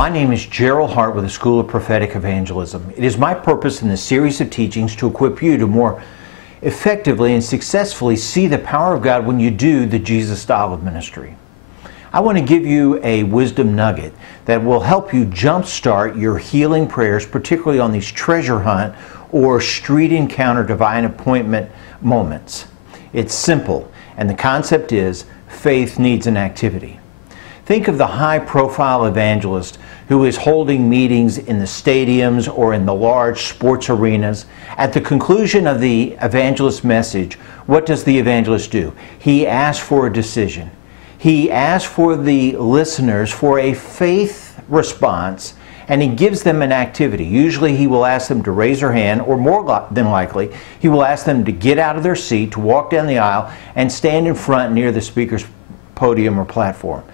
My name is Gerald Hart with the School of Prophetic Evangelism. It is my purpose in this series of teachings to equip you to more effectively and successfully see the power of God when you do the Jesus style of ministry. I want to give you a wisdom nugget that will help you jumpstart your healing prayers, particularly on these treasure hunt or street encounter divine appointment moments. It's simple, and the concept is faith needs an activity. Think of the high-profile evangelist who is holding meetings in the stadiums or in the large sports arenas. At the conclusion of the evangelist's message, what does the evangelist do? He asks for a decision. He asks for the listeners for a faith response, and he gives them an activity. Usually he will ask them to raise their hand, or more than likely, he will ask them to get out of their seat, to walk down the aisle, and stand in front near the speaker's podium or platform.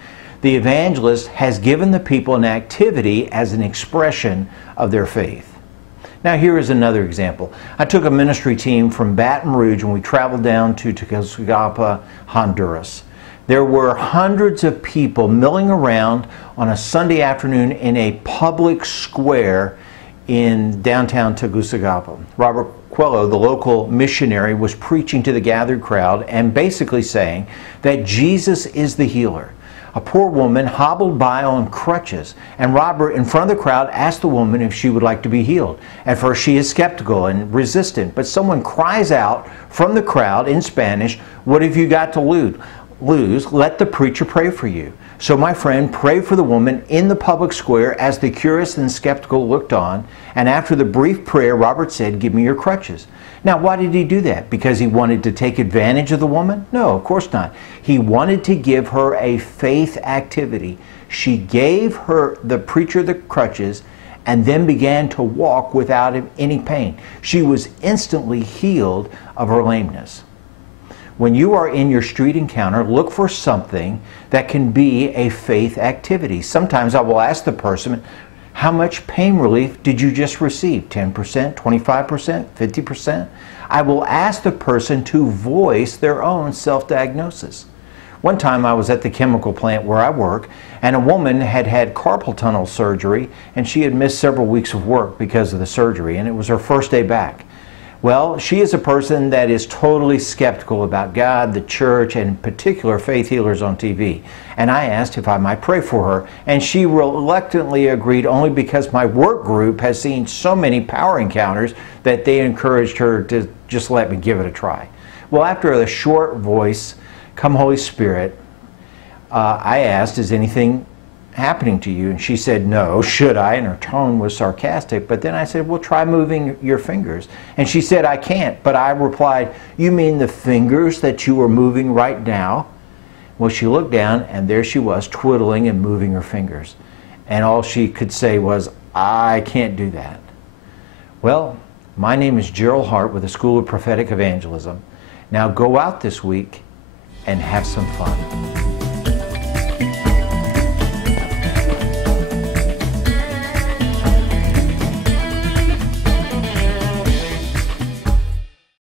The evangelist has given the people an activity as an expression of their faith. Now here is another example. I took a ministry team from Baton Rouge and we traveled down to Tegucigalpa, Honduras. There were hundreds of people milling around on a Sunday afternoon in a public square in downtown Tegucigalpa. Robert Quello, the local missionary, was preaching to the gathered crowd and basically saying that Jesus is the healer. A poor woman hobbled by on crutches, and Robert, in front of the crowd, asked the woman if she would like to be healed. At first she is skeptical and resistant, but someone cries out from the crowd in Spanish, "What have you got to lose? Let the preacher pray for you." So my friend prayed for the woman in the public square as the curious and skeptical looked on, and after the brief prayer, Robert said, "Give me your crutches." Now, why did he do that? Because he wanted to take advantage of the woman? No, of course not. He wanted to give her a faith activity. She gave the preacher the crutches and then began to walk without any pain. She was instantly healed of her lameness. When you are in your street encounter, look for something that can be a faith activity. Sometimes I will ask the person, how much pain relief did you just receive? 10%, 25%, 50%? I will ask the person to voice their own self-diagnosis. One time I was at the chemical plant where I work, and a woman had had carpal tunnel surgery, and she had missed several weeks of work because of the surgery, and it was her first day back. Well, she is a person that is totally skeptical about God, the church, and in particular faith healers on TV. And I asked if I might pray for her, and she reluctantly agreed only because my work group has seen so many power encounters that they encouraged her to just let me give it a try. Well, after a short voice, "Come Holy Spirit," I asked, "Is anything happening to you?" And she said, "No, should I?" And her tone was sarcastic. But then I said, "Well, try moving your fingers." And she said, "I can't." But I replied, "You mean the fingers that you are moving right now?" Well, she looked down, and there she was, twiddling and moving her fingers. And all she could say was, "I can't do that." Well, my name is Gerald Hart with the School of Prophetic Evangelism. Now go out this week and have some fun.